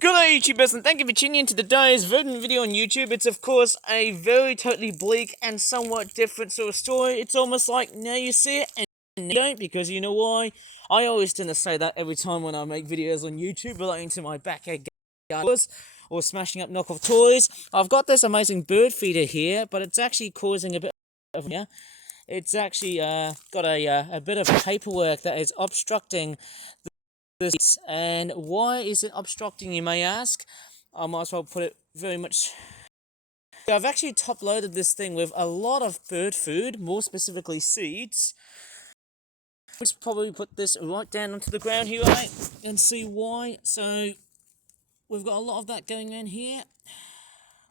Good day, YouTubers, and thank you for tuning in to today's video on YouTube. It's, of course, a very totally bleak and somewhat different sort of story. It's almost like now you see it and now you don't, because you know why? I always tend to say that every time when I make videos on YouTube relating to my backyard games or smashing up knockoff toys. I've got this amazing bird feeder here, but it's actually causing a bit of... It's actually got a bit of paperwork that is obstructing this. And why is it obstructing, you may ask? I might as well put it very much... I've actually top-loaded this thing with a lot of bird food, more specifically seeds. Let's probably put this right down onto the ground here, right? And see why. So, we've got a lot of that going on here.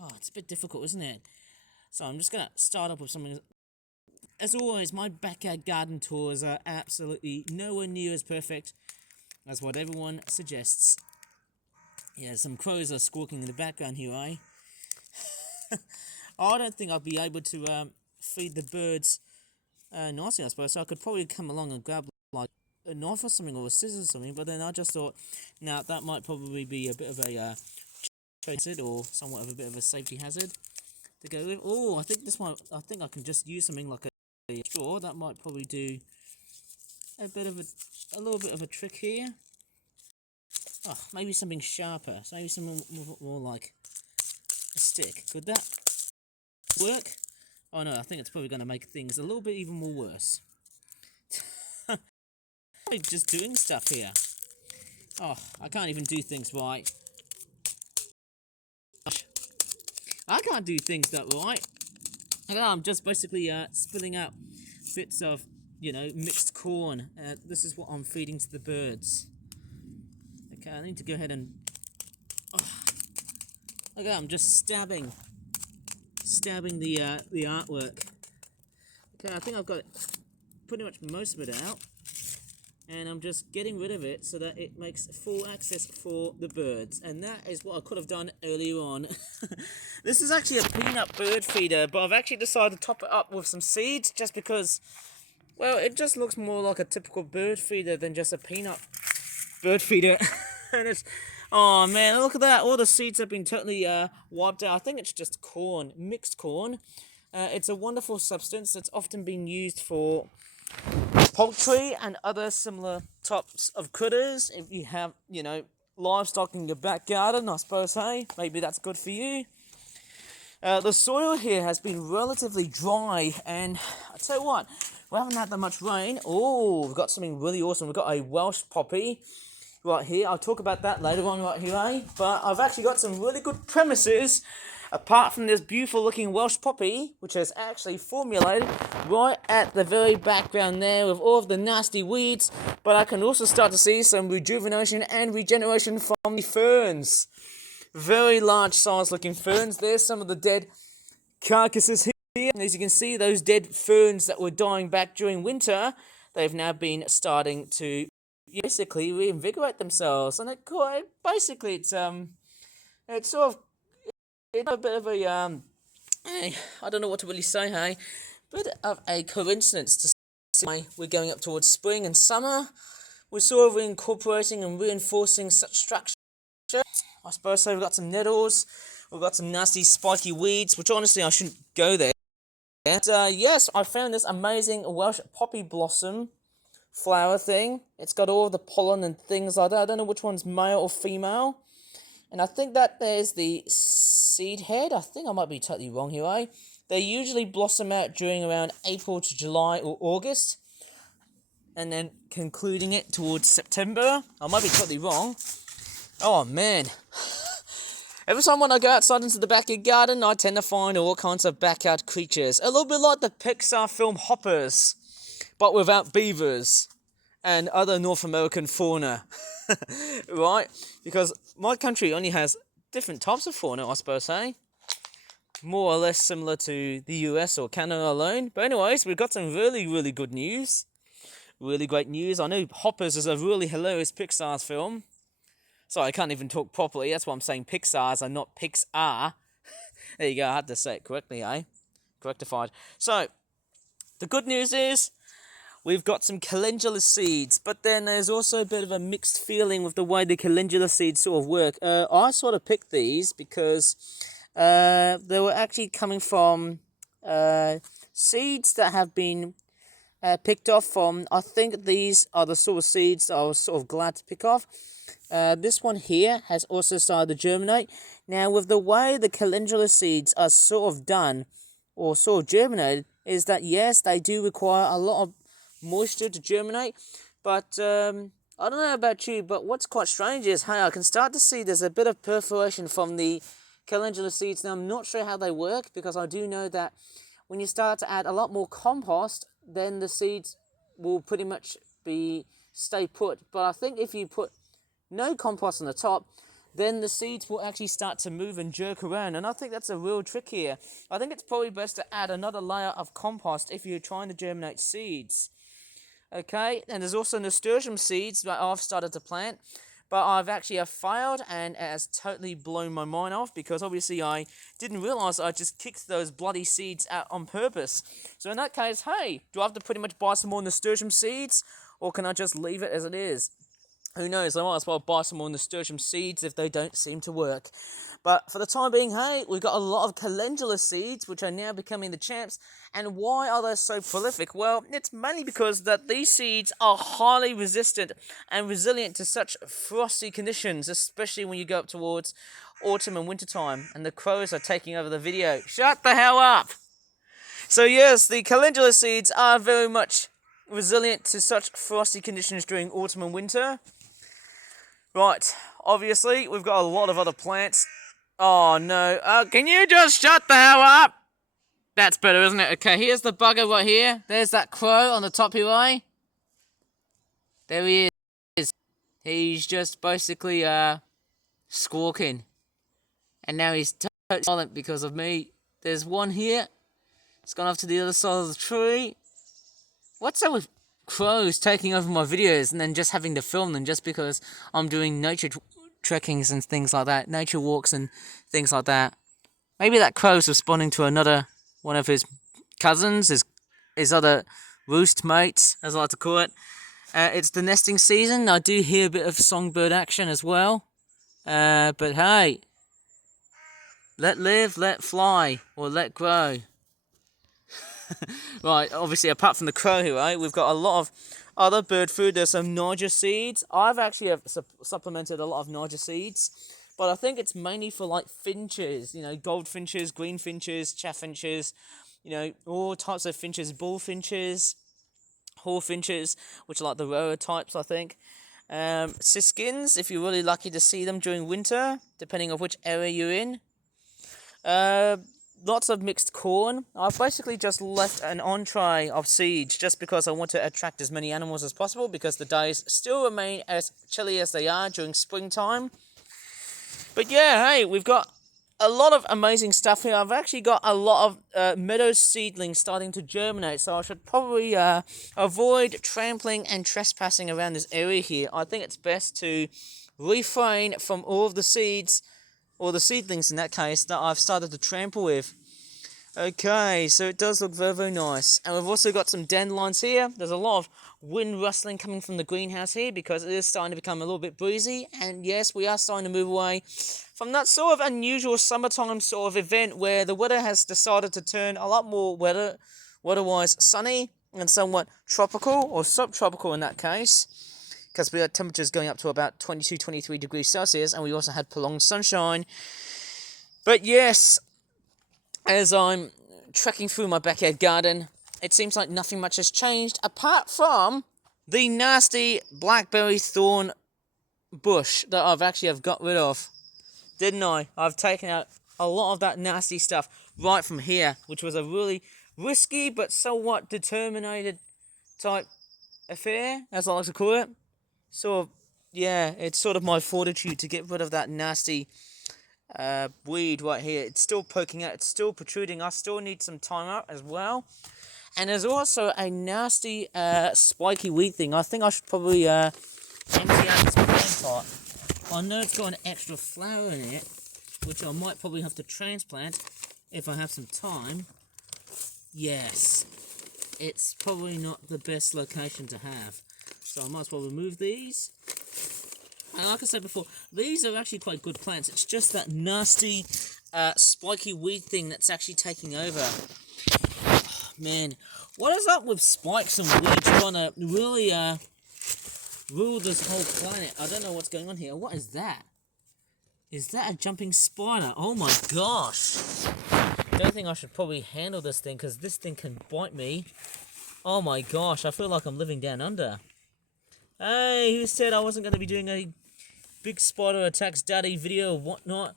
Oh, it's a bit difficult, isn't it? So I'm just going to start up with something. As always, my backyard garden tours are absolutely nowhere near as perfect as what everyone suggests. Yeah, some crows are squawking in the background here, eh? I don't think I'll be able to feed the birds nicely, I suppose. So I could probably come along and grab like a knife or something, or a scissors or something. But then I just thought, now that might probably be a bit of a hazard, or somewhat of a bit of a safety hazard to go with. Oh, I think this might. I think I can just use something like a straw. That might probably do a little bit of a trick here. Oh, maybe something sharper. So maybe something more like a stick. Could that work? Oh no, I think it's probably going to make things a little bit even more worse. Just doing stuff here. Oh, I can't even do things right. I can't do things that right. I'm just basically spilling out bits of, mixed corn. This is what I'm feeding to the birds. Okay, I need to go ahead and... Okay, I'm just stabbing the artwork. Okay, I think I've got pretty much most of it out, and I'm just getting rid of it so that it makes full access for the birds. And that is what I could have done earlier on. This is actually a peanut bird feeder, but I've actually decided to top it up with some seeds just because, well, it just looks more like a typical bird feeder than just a peanut bird feeder. And it's... Oh man, look at that. All the seeds have been totally wiped out. I think it's just corn, mixed corn. It's a wonderful substance that's often been used for poultry and other similar types of critters. If you have, livestock in your back garden, I suppose, hey, maybe that's good for you. The soil here has been relatively dry, and I tell you what, we haven't had that much rain. Oh, we've got something really awesome. We've got a Welsh poppy right here. I'll talk about that later on right here, eh? But I've actually got some really good premises apart from this beautiful looking Welsh poppy, which has actually formulated right at the very background there with all of the nasty weeds. But I can also start to see some rejuvenation and regeneration from the ferns. Very large size looking ferns. There's some of the dead carcasses here. And as you can see, those dead ferns that were dying back during winter, they've now been starting to basically reinvigorate themselves. And basically it's sort of a bit of a I don't know what to really say, hey, bit of a coincidence to see we're going up towards spring and summer. We're sort of reincorporating and reinforcing such structure. I suppose so. We've got some nettles, we've got some nasty spiky weeds, which honestly I shouldn't go there. And yes, I found this amazing Welsh poppy blossom flower thing. It's got all the pollen and things like that. I don't know which one's male or female. And I think that there's the seed head. I think I might be totally wrong here, eh? They usually blossom out during around April to July or August, and then concluding it towards September. I might be totally wrong. Oh man. Every time when I go outside into the backyard garden, I tend to find all kinds of backyard creatures. A little bit like the Pixar film Hoppers, but without beavers and other North American fauna. Right? Because my country only has different types of fauna, I suppose, eh? More or less similar to the US or Canada alone. But anyways, we've got some really, really good news. Really great news. I know Hoppers is a really hilarious Pixar film. Sorry, I can't even talk properly. That's why I'm saying Pixar's and not Pixar. There you go, I had to say it correctly, eh? Correctified. So, the good news is, we've got some calendula seeds, but then there's also a bit of a mixed feeling with the way the calendula seeds sort of work. I sort of picked these because they were actually coming from seeds that have been picked off from, I think these are the sort of seeds that I was sort of glad to pick off. This one here has also started to germinate. Now, with the way the calendula seeds are sort of done, or sort of germinated, is that yes, they do require a lot of moisture to germinate, but I don't know about you, but what's quite strange is, hey, I can start to see there's a bit of perforation from the calendula seeds. Now, I'm not sure how they work, because I do know that when you start to add a lot more compost, then the seeds will pretty much stay put. But I think if you put no compost on the top, then the seeds will actually start to move and jerk around. And I think that's a real trick here. I think it's probably best to add another layer of compost if you're trying to germinate seeds. Okay, and there's also nasturtium seeds that I've started to plant, but I've actually failed, and it has totally blown my mind off, because obviously I didn't realise I just kicked those bloody seeds out on purpose. So in that case, hey, do I have to pretty much buy some more nasturtium seeds, or can I just leave it as it is? Who knows, I might as well buy some more nasturtium seeds if they don't seem to work. But for the time being, hey, we've got a lot of calendula seeds, which are now becoming the champs. And why are they so prolific? Well, it's mainly because that these seeds are highly resistant and resilient to such frosty conditions, especially when you go up towards autumn and winter time. And the crows are taking over the video. Shut the hell up! So yes, the calendula seeds are very much resilient to such frosty conditions during autumn and winter. Right, obviously, we've got a lot of other plants. Oh, no. Can you just shut the hell up? That's better, isn't it? Okay, here's the bugger right here. There's that crow on the top here, right? There he is. He's just basically, squawking. And now he's totally silent because of me. There's one here. It's gone off to the other side of the tree. What's up with crows taking over my videos and then just having to film them just because I'm doing nature trekkings and things like that, nature walks and things like that? Maybe that crow's responding to another one of his cousins, his other roost mates, as I like to call it. It's the nesting season. I do hear a bit of songbird action as well. But hey, let live, let fly, or let grow. Right, obviously, apart from the crow here, right, we've got a lot of other bird food. There's some Niger seeds. I've actually supplemented a lot of Niger seeds, but I think it's mainly for, like, finches, you know, goldfinches, greenfinches, chaffinches, you know, all types of finches, bullfinches, hawfinches, which are like the rarer types, I think. Siskins, if you're really lucky to see them during winter, depending on which area you're in. Lots of mixed corn. I've basically just left an entree of seeds just because I want to attract as many animals as possible, because the days still remain as chilly as they are during springtime. But yeah, hey, we've got a lot of amazing stuff here. I've actually got a lot of meadow seedlings starting to germinate, so I should probably avoid trampling and trespassing around this area here. I think it's best to refrain from all of the seeds, or the seedlings in that case, that I've started to trample with. Okay, so it does look very, very nice. And we've also got some dandelions here. There's a lot of wind rustling coming from the greenhouse here, because it is starting to become a little bit breezy. And yes, we are starting to move away from that sort of unusual summertime sort of event where the weather has decided to turn a lot more weather-wise sunny and somewhat tropical, or subtropical in that case, because we had temperatures going up to about 22-23 degrees Celsius, and we also had prolonged sunshine. But yes, as I'm trekking through my backyard garden, it seems like nothing much has changed, apart from the nasty blackberry thorn bush that I've got rid of. Didn't I? I've taken out a lot of that nasty stuff right from here, which was a really risky but somewhat determined type affair, as I like to call it. Sort of, yeah, it's sort of my fortitude to get rid of that nasty weed right here. It's still poking out, it's still protruding. I still need some time out as well. And there's also a nasty spiky weed thing. I think I should probably empty out this plant pot. I know it's got an extra flower in it, which I might probably have to transplant if I have some time. Yes. it's probably not the best location to have. So I might as well remove these. And like I said before, these are actually quite good plants. It's just that nasty, spiky weed thing that's actually taking over. Man, what is up with spikes and weeds trying to really rule this whole planet? I don't know what's going on here. What is that? Is that a jumping spider? Oh my gosh. I don't think I should probably handle this thing because this thing can bite me. Oh my gosh, I feel like I'm living down under. Hey, who said I wasn't going to be doing a big spider attacks daddy video or whatnot?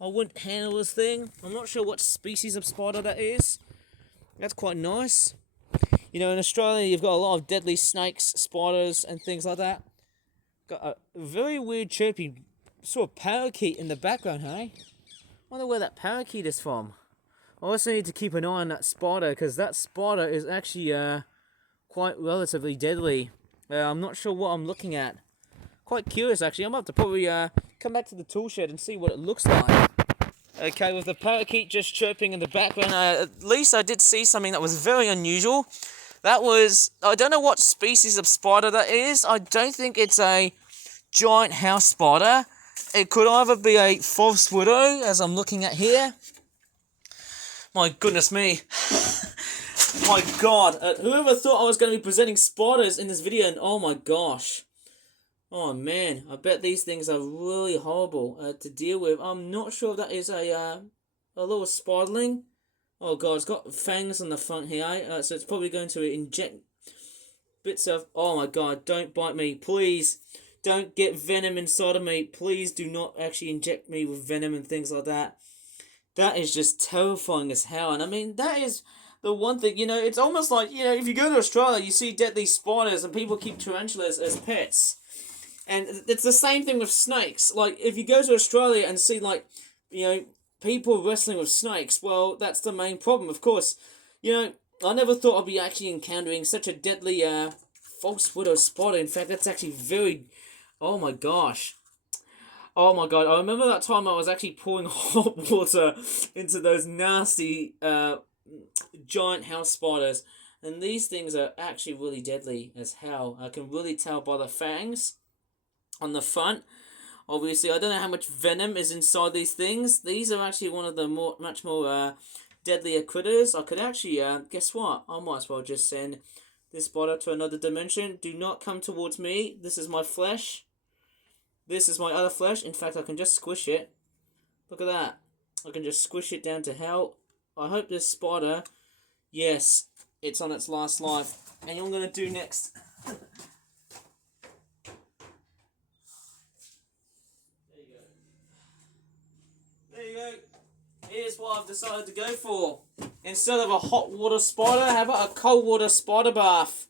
I wouldn't handle this thing. I'm not sure what species of spider that is. That's quite nice. You know, in Australia, you've got a lot of deadly snakes, spiders, and things like that. Got a very weird chirpy sort of parakeet in the background, hey? Wonder where that parakeet is from. I also need to keep an eye on that spider, because that spider is actually quite relatively deadly. I'm not sure what I'm looking at. Quite curious, actually. I'm going to have to probably come back to the tool shed and see what it looks like. Okay, with the parakeet just chirping in the background, at least I did see something that was very unusual. That was, I don't know what species of spider that is. I don't think it's a giant house spider. It could either be a false widow, as I'm looking at here. My goodness me. My god, whoever thought I was going to be presenting spiders in this video, and oh my gosh. Oh man, I bet these things are really horrible to deal with. I'm not sure if that is a little spiderling. Oh god, it's got fangs on the front here, so it's probably going to inject bits of... Oh my god, don't bite me, please. Don't get venom inside of me. Please do not actually inject me with venom and things like that. That is just terrifying as hell. And I mean, that is the one thing, you know, it's almost like, you know, if you go to Australia, you see deadly spiders and people keep tarantulas as pets. And it's the same thing with snakes. Like, if you go to Australia and see, like, you know, people wrestling with snakes, well, that's the main problem. Of course, you know, I never thought I'd be actually encountering such a deadly false widow spider. In fact, that's actually very... Oh my gosh. Oh my god, I remember that time I was actually pouring hot water into those nasty giant house spiders. And these things are actually really deadly as hell. I can really tell by the fangs on the front. Obviously, I don't know how much venom is inside these things. These are actually one of the much more deadlier critters. I could actually, guess what? I might as well just send this spider to another dimension. Do not come towards me. This is my flesh. This is my other flesh. In fact, I can just squish it. Look at that. I can just squish it down to hell. I hope this spider, yes, it's on its last life. And what I'm going to do next... There you go. Here's what I've decided to go for. Instead of a hot water spider, how about a cold water spider bath?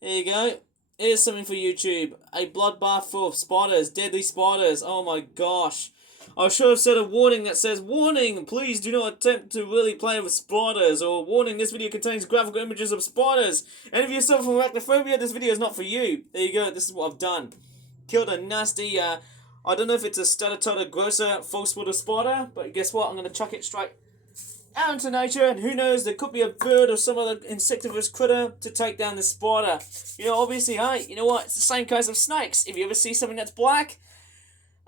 There you go. Here's something for YouTube. A bloodbath full of spiders. Deadly spiders. Oh my gosh. I should have said a warning that says, warning, please do not attempt to really play with spiders. Or warning, this video contains graphical images of spiders. And if you suffer from arachnophobia, this video is not for you. There you go. This is what I've done. Killed a nasty, I don't know if it's a Statotota grosser false widow spider. But guess what? I'm going to chuck it straight out into nature, and who knows, there could be a bird or some other insectivorous critter to take down the spider. You know, obviously, hey, you know what, it's the same case of snakes. If you ever see something that's black,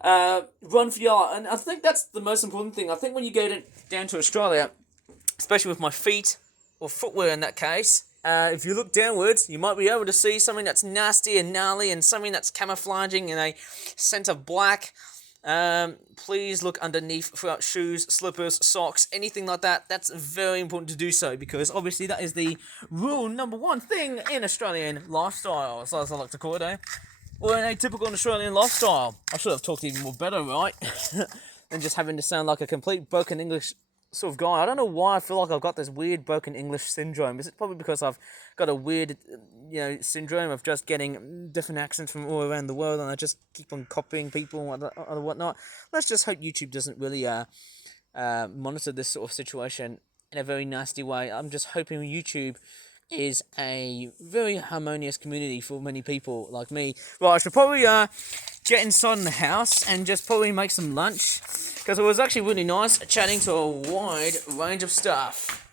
run for your life. And I think that's the most important thing. I think when you go down to Australia, especially with my feet, or footwear in that case, if you look downwards, you might be able to see something that's nasty and gnarly, and something that's camouflaging in a scent of black. Please look underneath throughout shoes, slippers, socks, anything like that. That's very important to do so, because obviously that is the rule number one thing in Australian lifestyle, as I like to call it, eh? Or in a typical Australian lifestyle. I should have talked even more better, right? Than just having to sound like a complete broken English sort of guy. I don't know why I feel like I've got this weird broken English syndrome. Is it probably because I've got a weird, you know, syndrome of just getting different accents from all around the world, and I just keep on copying people and whatnot? Let's just hope YouTube doesn't really monitor this sort of situation in a very nasty way. I'm just hoping YouTube is a very harmonious community for many people like me. Right, I should probably get inside in the house and just probably make some lunch, because it was actually really nice chatting to a wide range of stuff.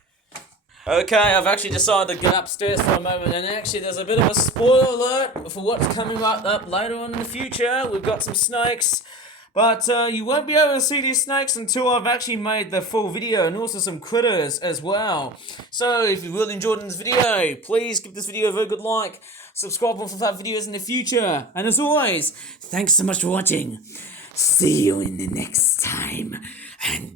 Okay, I've actually decided to get upstairs for a moment, and actually there's a bit of a spoiler alert for what's coming up later on in the future. We've got some snakes, but you won't be able to see these snakes until I've actually made the full video, and also some critters as well. So if you really enjoyed this video, please give this video a very good like, subscribe for further videos in the future, and as always, thanks so much for watching. See you in the next time, and